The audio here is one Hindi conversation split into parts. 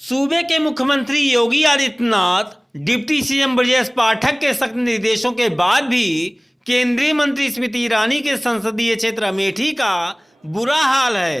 सूबे के मुख्यमंत्री योगी आदित्यनाथ डिप्टी सीएम ब्रजेश पाठक के सख्त निर्देशों के बाद भी केंद्रीय मंत्री स्मृति ईरानी के संसदीय क्षेत्र अमेठी का बुरा हाल है।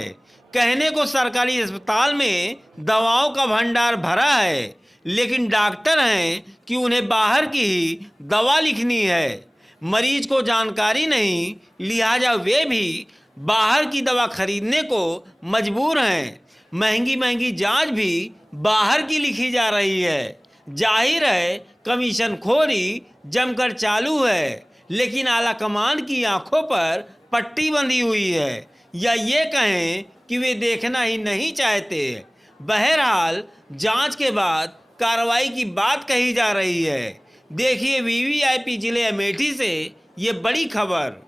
कहने को सरकारी अस्पताल में दवाओं का भंडार भरा है, लेकिन डॉक्टर हैं कि उन्हें बाहर की ही दवा लिखनी है। मरीज को जानकारी नहीं, लिहाजा वे भी बाहर की दवा खरीदने को मजबूर हैं। महंगी महंगी जांच भी बाहर की लिखी जा रही है। जाहिर है कमीशन खोरी जमकर चालू है, लेकिन आला कमान की आंखों पर पट्टी बंधी हुई है, या ये कहें कि वे देखना ही नहीं चाहते। बहरहाल जांच के बाद कार्रवाई की बात कही जा रही है। देखिए वीवीआईपी जिले अमेठी से ये बड़ी खबर।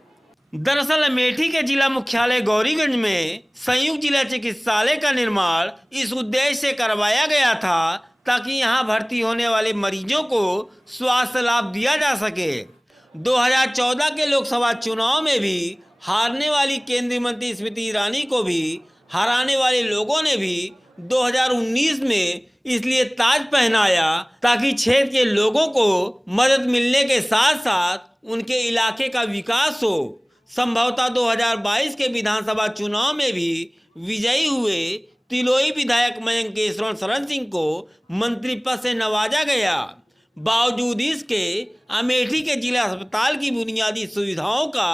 दरअसल अमेठी के जिला मुख्यालय गौरीगंज में संयुक्त जिला चिकित्सालय का निर्माण इस उद्देश्य से करवाया गया था ताकि यहां भर्ती होने वाले मरीजों को स्वास्थ्य लाभ दिया जा सके। 2014 के लोकसभा चुनाव में भी हारने वाली केंद्रीय मंत्री स्मृति ईरानी को भी हराने वाले लोगों ने भी 2019 में इसलिए ताज पहनाया ताकि क्षेत्र के लोगों को मदद मिलने के साथ साथ उनके इलाके का विकास हो। संभवतः 2022 के विधानसभा चुनाव में भी विजयी हुए तिलोई विधायक मयंक शरण सिंह को मंत्री पद से नवाजा गया। बावजूद इसके अमेठी के जिला अस्पताल की बुनियादी सुविधाओं का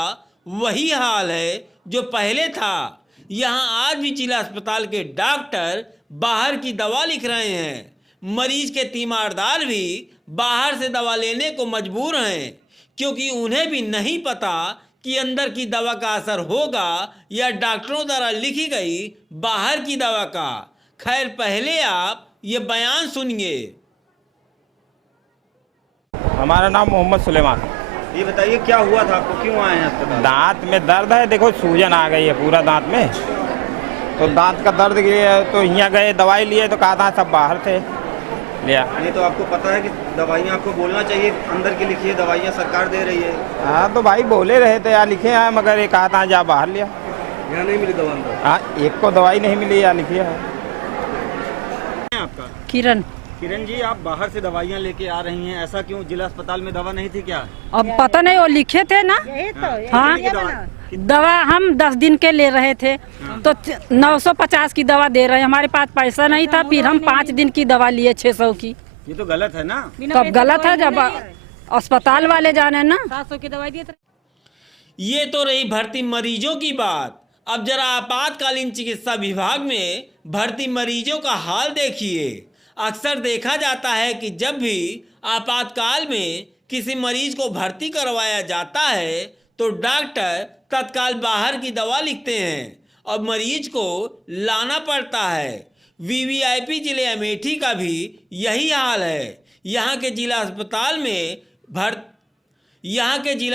वही हाल है जो पहले था। यहां आज भी जिला अस्पताल के डॉक्टर बाहर की दवा लिख रहे हैं। मरीज के तीमारदार भी बाहर से दवा लेने को मजबूर हैं, क्योंकि उन्हें भी नहीं पता कि अंदर की दवा का असर होगा या डॉक्टरों द्वारा लिखी गई बाहर की दवा का। खैर पहले आप ये बयान सुनिए। हमारा नाम मोहम्मद सुलेमान। ये बताइए क्या हुआ था आपको, क्यों आए हैं अस्पताल? दांत में दर्द है, देखो सूजन आ गई है पूरा दांत में। तो दांत का दर्द गया तो यहाँ गए, दवाई लिए तो कहा था सब बाहर से लिया। ये तो आपको पता है कि दवाइयाँ आपको बोलना चाहिए, अंदर की लिखी है दवाइयाँ सरकार दे रही है। हाँ तो भाई बोले रहे थे यार लिखे हैं, मगर ये कहा था जा बाहर लिया। यहाँ नहीं मिली दवा अंदर? हाँ एक को दवाई नहीं मिली या लिखी है। आपका किरण। किरण जी, आप बाहर से दवाइयाँ लेके आ रही हैं, ऐसा क्यों? जिला अस्पताल में दवा नहीं थी क्या? अब पता नहीं, वो लिखे थे ना। हाँ दवा हम 10 दिन के ले रहे थे तो 950 की दवा दे रहे हैं। हमारे पास पैसा नहीं था, फिर हम 5 दिन की दवा लिए 600 की। ये तो गलत है ना? तब गलत है जब अस्पताल वाले जाने ना। 700 की दवाई दिए थे। ये तो रही भर्ती मरीजों की बात। अब जरा आपातकालीन चिकित्सा विभाग में भर्ती मरीजों का हाल देखिए। अक्सर देखा जाता है कि जब भी आपातकाल में किसी मरीज को भर्ती करवाया जाता है तो डॉक्टर तत्काल बाहर की दवा लिखते हैं और मरीज को लाना पड़ता है। वीवीआईपी जिले अमेठी का भी यही हाल है। यहाँ के जिला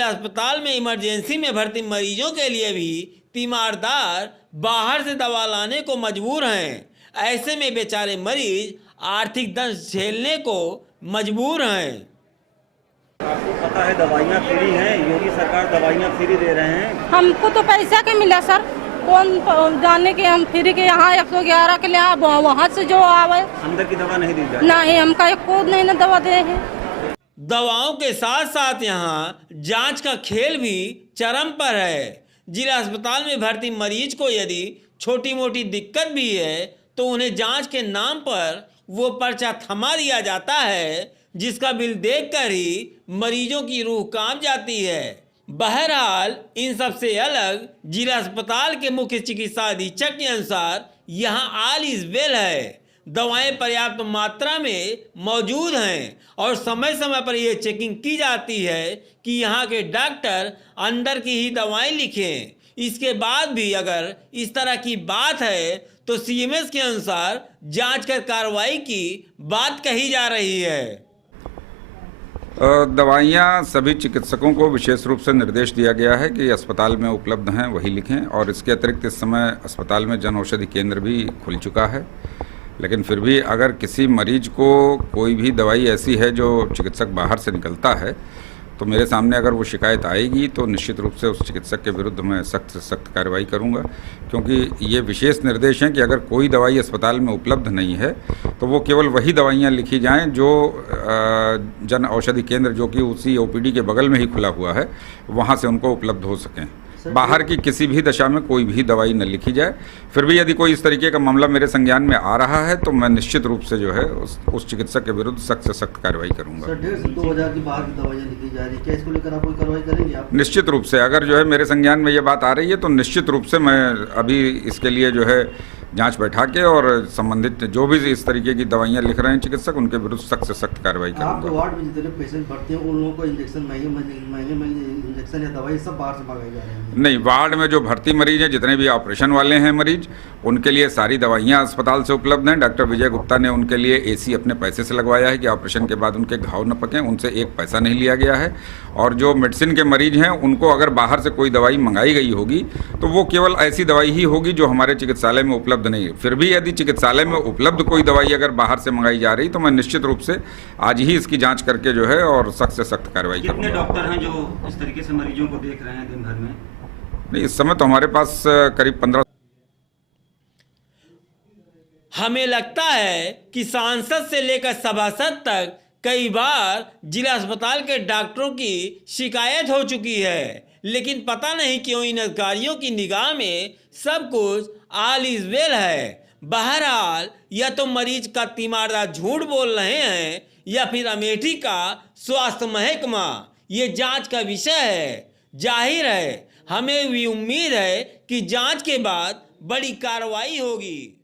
अस्पताल में इमरजेंसी में भर्ती मरीजों के लिए भी तीमारदार बाहर से दवा लाने को मजबूर हैं। ऐसे में बेचारे मरीज आर्थिक दंश झेलने को मजबूर हैं। आपको पता है दवाइयाँ फ्री हैं, योगी सरकार दवाइयाँ फ्री दे रहे हैं। हमको तो पैसा के मिला सर, कौन जाने के हम फ्री के यहाँ 111 के लिए वहाँ से जो आवे। अंदर की दवा नहीं दी जाए? नहीं, हमका एक कोड नहीं ना दवा दे है। दवाओं के साथ साथ यहाँ जांच का खेल भी चरम पर है। जिला अस्पताल में भर्ती मरीज को यदि छोटी मोटी दिक्कत भी है तो उन्हें जांच के नाम पर वो पर्चा थमा दिया जाता है, जिसका बिल देखकर ही मरीजों की रूह कांप जाती है। बहरहाल इन सब से अलग जिला अस्पताल के मुख्य चिकित्सा अधीक्षक के अनुसार यहाँ ऑल इज वेल है। दवाएं पर्याप्त मात्रा में मौजूद हैं और समय समय पर यह चेकिंग की जाती है कि यहाँ के डॉक्टर अंदर की ही दवाएं लिखें। इसके बाद भी अगर इस तरह की बात है तो सीएमएस के अनुसार जांच कर कार्रवाई की बात कही जा रही है। दवाइयाँ सभी चिकित्सकों को विशेष रूप से निर्देश दिया गया है कि अस्पताल में उपलब्ध हैं वही लिखें, और इसके अतिरिक्त इस समय अस्पताल में जन औषधि केंद्र भी खुल चुका है। लेकिन फिर भी अगर किसी मरीज को कोई भी दवाई ऐसी है जो चिकित्सक बाहर से निकलता है तो मेरे सामने अगर वो शिकायत आएगी तो निश्चित रूप से उस चिकित्सक के विरुद्ध मैं सख्त से सख्त कार्रवाई करूंगा, क्योंकि ये विशेष निर्देश हैं कि अगर कोई दवाई अस्पताल में उपलब्ध नहीं है तो वो केवल वही दवाइयाँ लिखी जाएं जो जन औषधि केंद्र, जो कि उसी ओपीडी के बगल में ही खुला हुआ है, वहाँ से उनको उपलब्ध हो सकें। बाहर की किसी भी दशा में कोई भी दवाई न लिखी जाए। फिर भी यदि कोई इस तरीके का मामला मेरे संज्ञान में आ रहा है तो मैं निश्चित रूप से जो है उस चिकित्सक के विरुद्ध सख्त से सख्त कार्रवाई करूंगा। सर 1,500 से 2,000 की बाहर की दवाइयाँ लिखी जा रही है, क्या इसको लेकर आप कोई कार्रवाई करेंगे आप? निश्चित रूप से अगर जो है मेरे संज्ञान में ये बात आ रही है तो निश्चित रूप से मैं अभी इसके लिए जो है जांच बैठा के और संबंधित जो भी इस तरीके की दवाइयाँ लिख रहे हैं चिकित्सक, उनके विरुद्ध सख्त से सख्त कार्रवाई आपके करूंगा। वार्ड में जितने पेशेंट भर्ती हैं उन लोगों को इंजेक्शन महंगे इंजेक्शन या दवाई सब बाहर से मंगाई जा रही है? नहीं, वार्ड में जो भर्ती मरीज हैं, जितने भी ऑपरेशन वाले हैं मरीज, उनके लिए सारी दवाइयाँ अस्पताल से उपलब्ध हैं। डॉक्टर विजय गुप्ता ने उनके लिए एसी अपने पैसे से लगवाया है कि ऑपरेशन के बाद उनके घाव न पकें, उनसे एक पैसा नहीं लिया गया है। और जो मेडिसिन के मरीज हैं उनको अगर बाहर से कोई दवाई मंगाई गई होगी तो वो केवल ऐसी दवाई ही होगी जो हमारे चिकित्सालय में उपलब्ध नहीं है। फिर भी यदि चिकित्सालय में उपलब्ध कोई दवाई अगर बाहर से मंगाई जा रही तो मैं निश्चित रूप से आज ही इसकी जांच करके जो है और सख्त से सख्त कार्रवाई कितने करूंगा। डॉक्टर हैं जो इस तरीके से मरीजों को देख रहे हैं दिन भर में? नहीं, इस समय तो हमारे पास करीब 15। हमें लगता है कि सांसद से लेकर सभासद तक कई बार जिला अस्पताल के डॉक्टरों की शिकायत हो चुकी है, लेकिन पता नहीं क्यों इन अधिकारियों की निगाह में सब कुछ ऑल इज वेल है। बहरहाल या तो मरीज का तीमारदार झूठ बोल रहे हैं या फिर अमेठी का स्वास्थ्य महकमा ये जांच का विषय है। जाहिर है हमें भी उम्मीद है कि जांच के बाद बड़ी कार्रवाई होगी।